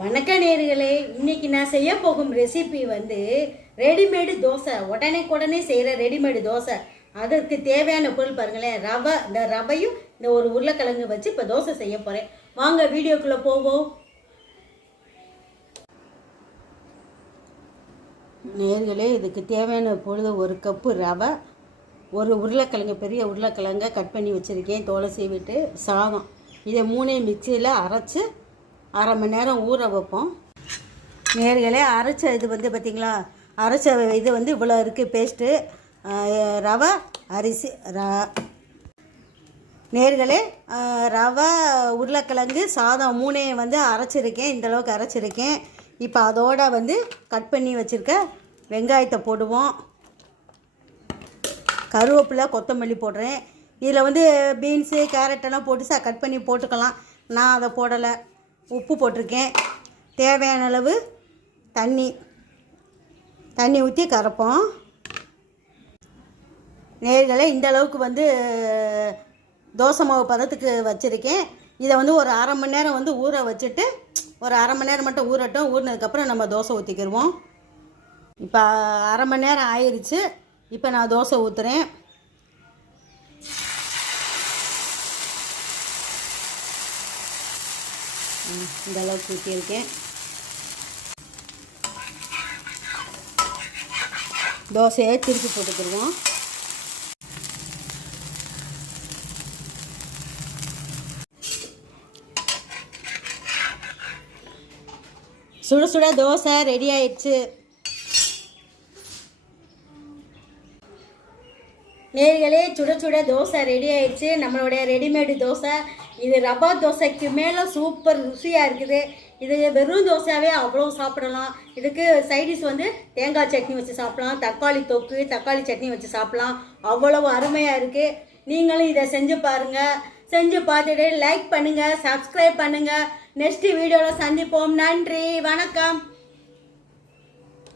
வணக்க நேயர்களே, இன்னைக்கு நான் செய்ய போகும் ரெசிபி வந்து ரெடிமேடு தோசை. உடனே செய்கிற ரெடிமேடு தோசை. அதற்கு தேவையான பொருள் பாருங்களேன். ரவை, இந்த ரவையும் இந்த ஒரு உருளைக்கிழங்கு வச்சு இப்போ தோசை செய்ய போகிறேன். வாங்க வீடியோக்குள்ளே போவோம். நேயர்களே, இதுக்கு தேவையான பொருள் ஒரு கப்பு ரவை, ஒரு உருளைக்கிழங்கு, பெரிய உருளைக்கிழங்கை கட் பண்ணி வச்சுருக்கேன், தோலை சீவிட்டு, சாதம். இதை மூணையும் மிக்சியில் அரைச்சி அரை மணி நேரம் ஊற வைப்போம். நேர்களே, அரைச்ச இது வந்து பார்த்திங்களா, அரைச்ச இது வந்து இவ்வளோ இருக்குது பேஸ்ட்டு. ரவை, அரிசி, நேர்களே, ரவை, உருளைக்கிழங்கு, சாதம் மூணையும் வந்து அரைச்சிருக்கேன். இந்தளவுக்கு அரைச்சிருக்கேன். இப்போ அதோட வந்து கட் பண்ணி வச்சுருக்க வெங்காயத்தை போடுவோம். கருவேப்பிலை, கொத்தமல்லி போடுறேன். இதில் வந்து பீன்ஸு, கேரட்டெல்லாம் போட்டு கட் பண்ணி போட்டுக்கலாம். நான் அதை போடலை. உப்பு போட்டிருக்கேன். தேவையான அளவு தண்ணி ஊற்றி கரைப்போம். நேர்களே, இந்த அளவுக்கு வந்து தோசை மாவு பதத்துக்கு வச்சுருக்கேன். இதை வந்து ஒரு அரை மணி நேரம் வந்து ஊற வச்சுட்டு, ஒரு அரை மணி நேரம் மட்டும் ஊறட்டும். ஊறினதுக்கப்புறம் நம்ம தோசை ஊற்றிக்கிடுவோம். இப்போ அரை மணி நேரம் ஆயிடுச்சு. இப்போ நான் தோசை ஊற்றுறேன். இந்த அளவுக்கு ஊற்றியிருக்கேன். தோசையை திருப்பி போட்டுக்கிடுவோம். சுட சுட தோசை ரெடி ஆயிடுச்சு. நேர்களே, சுட சுட தோசை ரெடி ஆயிடுச்சு. நம்மளுடைய ரெடிமேடு தோசை. இது ரவா தோசைக்கு மேலே சூப்பர் ருசியாக இருக்குது. இது வெறும் தோசையாகவே அவ்வளோ சாப்பிடலாம். இதுக்கு சைடிஷ் வந்து தேங்காய் சட்னி வச்சு சாப்பிடலாம், தக்காளி தொக்கு, தக்காளி சட்னி வச்சு சாப்பிடலாம். அவ்வளவு அருமையாக இருக்குது. நீங்களும் இதை செஞ்சு பாருங்கள். செஞ்சு பார்த்துட்டு லைக் பண்ணுங்கள், சப்ஸ்கிரைப் பண்ணுங்கள். நெக்ஸ்ட் வீடியோவில் சந்திப்போம். நன்றி, வணக்கம்.